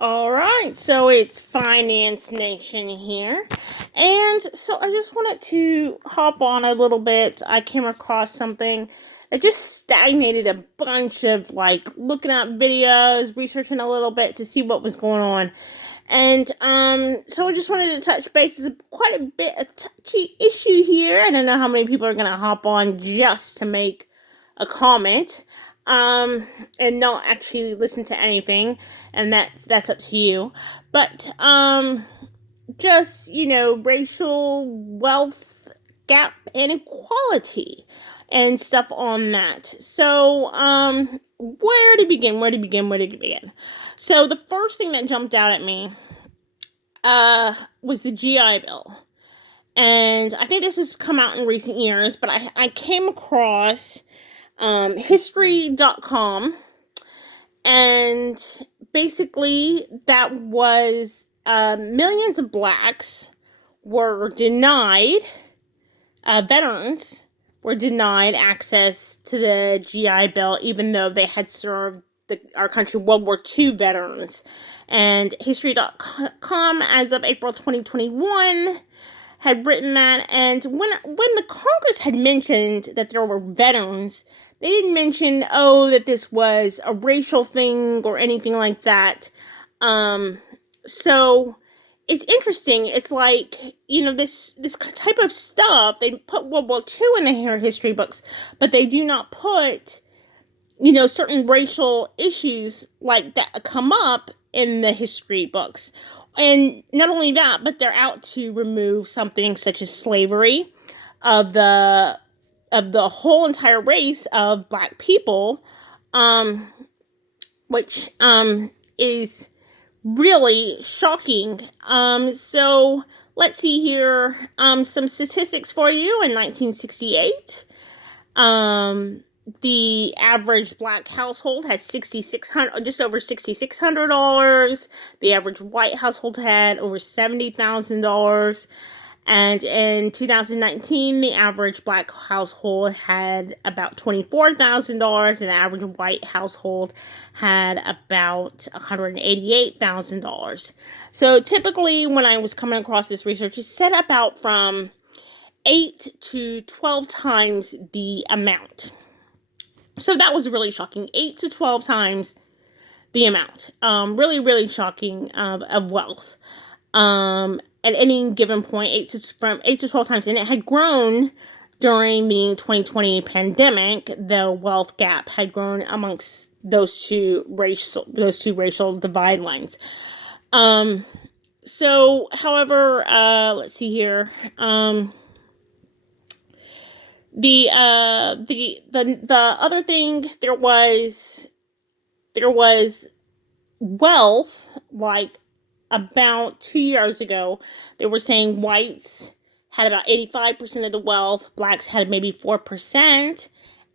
All right, so it's Finance Nation here. And so I just wanted to hop on a little bit. I came across something that just stagnated a bunch of looking up videos, researching a little bit to see what was going on. And so I just wanted to touch base. It's quite a bit a touchy issue here. I don't know how many people are gonna hop on just to make a comment. And not actually listen to anything, and that's up to you. But just racial wealth gap inequality and stuff on that. So where to begin? So the first thing that jumped out at me was the G.I.Bill. And I think this has come out in recent years, but I came across history.com, and basically that was millions of blacks were denied, veterans were denied access to the GI Bill, even though they had served our country World War II veterans. And history.com, as of April 2021, had written that. And when the Congress had mentioned that there were veterans, they didn't mention, that this was a racial thing or anything like that. So it's interesting. It's like, this type of stuff, they put World War II in the history books, but they do not put, certain racial issues like that come up in the history books. And not only that, but they're out to remove something such as slavery of the whole entire race of black people, which is really shocking. So let's see here, some statistics for you. In 1968, the average black household had just over $6,600. The average white household had over $70,000. And in 2019, the average black household had about $24,000, and the average white household had about $188,000. So typically, when I was coming across this research, it said about from 8 to 12 times the amount. So that was really shocking. 8 to 12 times the amount. Really, really shocking of wealth. At any given point, from 8 to 12 times. And it had grown during the 2020 pandemic. The wealth gap had grown amongst those two racial divide lines. So, however, let's see here. The other thing, there was wealth, like about 2 years ago, they were saying whites had about 85% of the wealth, blacks had maybe 4%,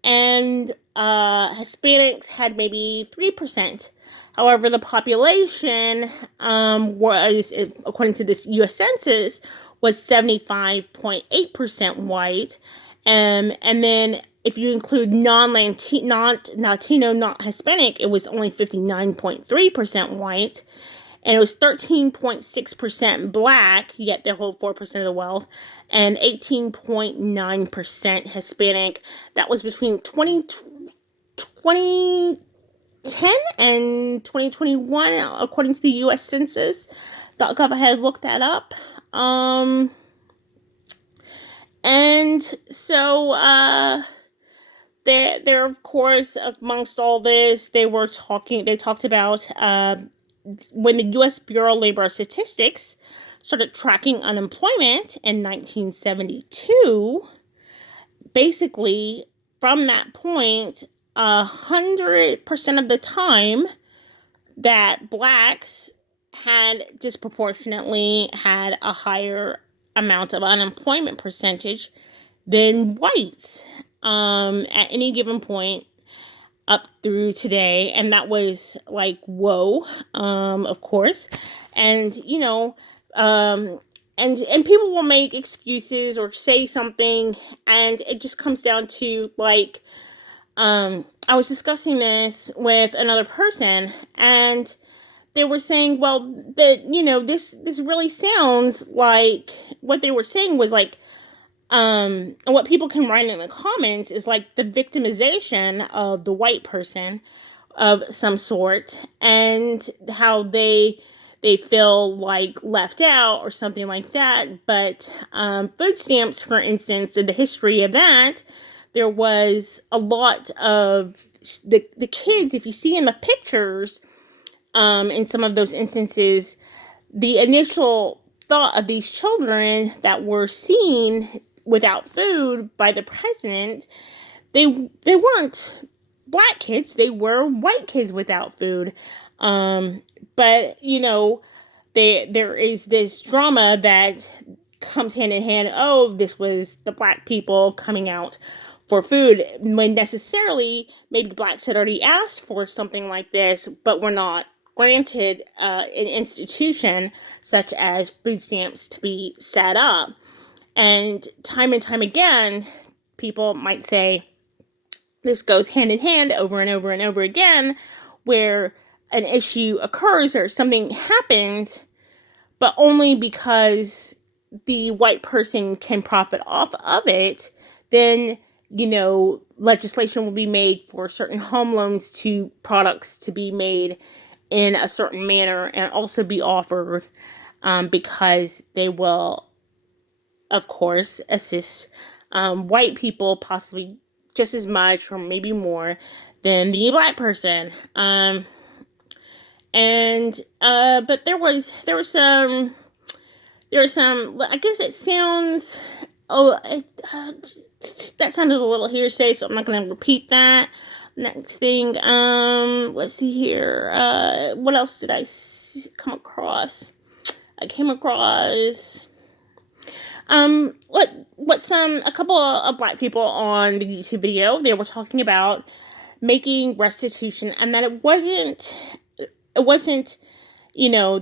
and Hispanics had maybe 3%. However, the population was, according to this U.S. Census, was 75.8% white. And then if you include non-Latino, not Hispanic, it was only 59.3% white. And it was 13.6% black, yet they hold 4% of the wealth, and 18.9% Hispanic. That was between 2010 and 2021, according to the U.S. Census.gov. I had looked that up. And so, there, of course, amongst all this, they talked about, when the U.S. Bureau of Labor Statistics started tracking unemployment in 1972, basically, from that point, 100% of the time that blacks had disproportionately had a higher amount of unemployment percentage than whites, at any given point up through today. And that was like, whoa, of course. And, and people will make excuses or say something, and it just comes down to I was discussing this with another person, and they were saying, well, that, this really sounds like, what they were saying was like, and what people can write in the comments is like the victimization of the white person of some sort, and how they feel like left out or something like that. But food stamps, for instance, in the history of that, there was a lot of the kids, if you see in the pictures, in some of those instances, the initial thought of these children that were seen without food by the president, they weren't black kids, they were white kids without food. But there is this drama that comes hand in hand. Oh, this was the black people coming out for food, when necessarily maybe blacks had already asked for something like this, but were not granted an institution such as food stamps to be set up. And time again, people might say this goes hand in hand over and over and over again, where an issue occurs or something happens, but only because the white person can profit off of it, then, legislation will be made for certain home loans to products to be made in a certain manner and also be offered, because they will, of course, assist white people possibly just as much or maybe more than the black person. But there was some, I guess it sounds, that sounded a little hearsay, so I'm not going to repeat that. Next thing, let's see here. What else did I come across? I came across a couple of black people on the YouTube video, they were talking about making restitution, and that it wasn't they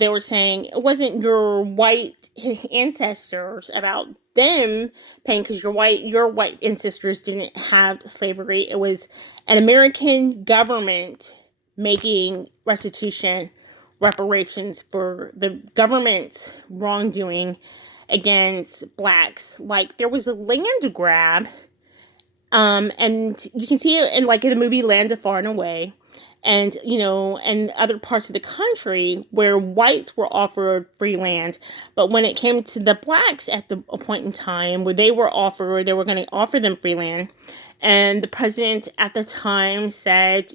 were saying it wasn't your white ancestors, about them paying, because your white ancestors didn't have slavery. It was an American government making restitution, reparations for the government's wrongdoing against blacks. Like, there was a land grab, and you can see it in the movie Land of Far and Away, and and other parts of the country where whites were offered free land, but when it came to the blacks at a point in time where they were going to offer them free land, and the president at the time said,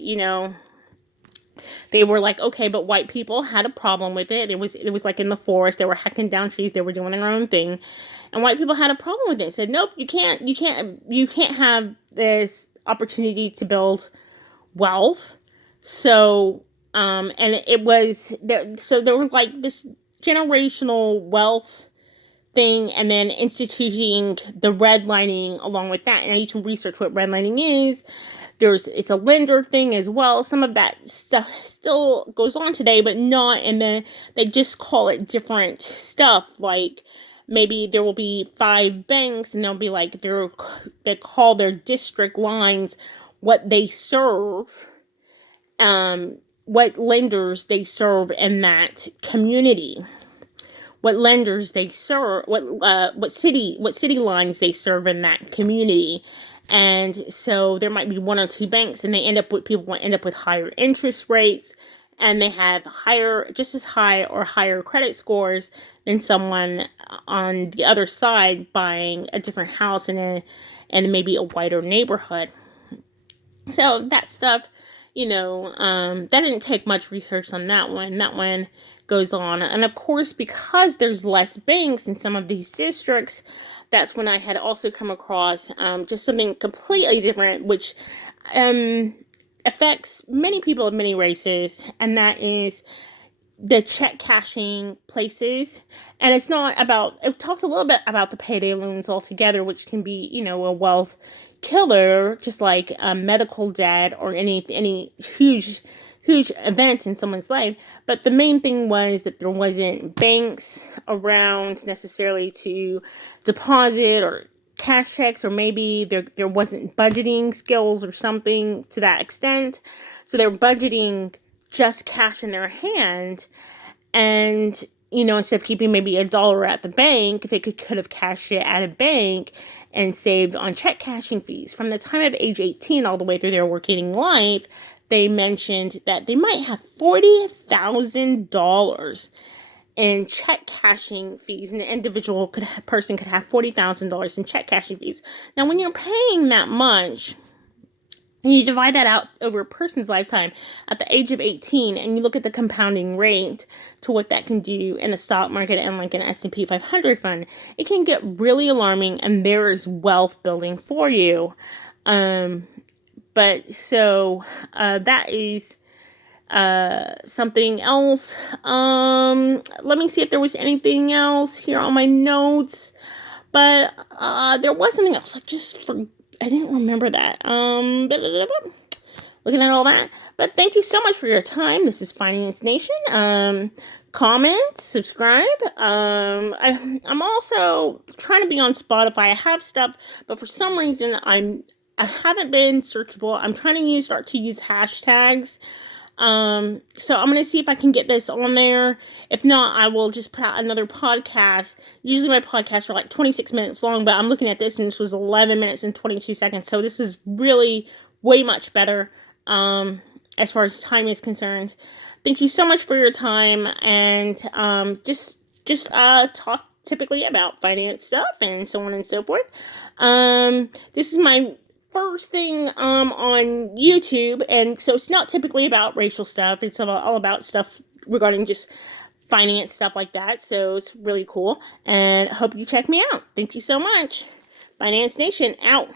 they were like, okay, but white people had a problem with it. It was like in the forest, they were hacking down trees, they were doing their own thing, and white people had a problem with it. Said, nope, you can't have this opportunity to build wealth. So, and it was there. So there was like this generational wealth thing, and then instituting the redlining along with that. And you can research what redlining is. It's a lender thing as well. Some of that stuff still goes on today, but not. And then they just call it different stuff. Like, maybe there will be 5 banks, and they'll be like, they call their district lines what they serve, what lenders they serve in that community, what lenders they serve, what city lines they serve in that community. And so there might be 1 or 2 banks, and people end up with higher interest rates, and they have just as high or higher credit scores than someone on the other side buying a different house in maybe a whiter neighborhood. So that stuff, that didn't take much research on that one. That one goes on. And of course, because there's less banks in some of these districts, that's when I had also come across just something completely different, which affects many people of many races, and that is the check cashing places. And it talks a little bit about the payday loans altogether, which can be, a wealth killer, just like medical debt or any huge event in someone's life. But the main thing was that there wasn't banks around necessarily to deposit or cash checks, or maybe there wasn't budgeting skills or something to that extent. So they're budgeting just cash in their hand, and instead of keeping maybe $1 at the bank, if they could have cashed it at a bank and saved on check cashing fees. From the time of age 18 all the way through their working life, they mentioned that they might have $40,000 in check cashing fees. An individual person could have $40,000 in check cashing fees. Now, when you're paying that much, and you divide that out over a person's lifetime at the age of 18, and you look at the compounding rate to what that can do in the stock market and like an S&P 500 fund, it can get really alarming, and there is wealth building for you. But so that is something else. Let me see if there was anything else here on my notes. But there was something else. I didn't remember that. Looking at all that. But thank you so much for your time. This is Finance Nation. Comment, subscribe. I'm also trying to be on Spotify. I have stuff, but for some reason I haven't been searchable. I'm trying to start to use hashtags. So I'm going to see if I can get this on there. If not, I will just put out another podcast. Usually my podcasts are like 26 minutes long, but I'm looking at this and this was 11 minutes and 22 seconds. So this is really way much better, as far as time is concerned. Thank you so much for your time, and, just talk typically about finance stuff and so on and so forth. This is my first thing on YouTube, and so it's not typically about racial stuff. It's all about stuff regarding just finance stuff like that. So it's really cool, and hope you check me out. Thank you so much. Finance Nation out.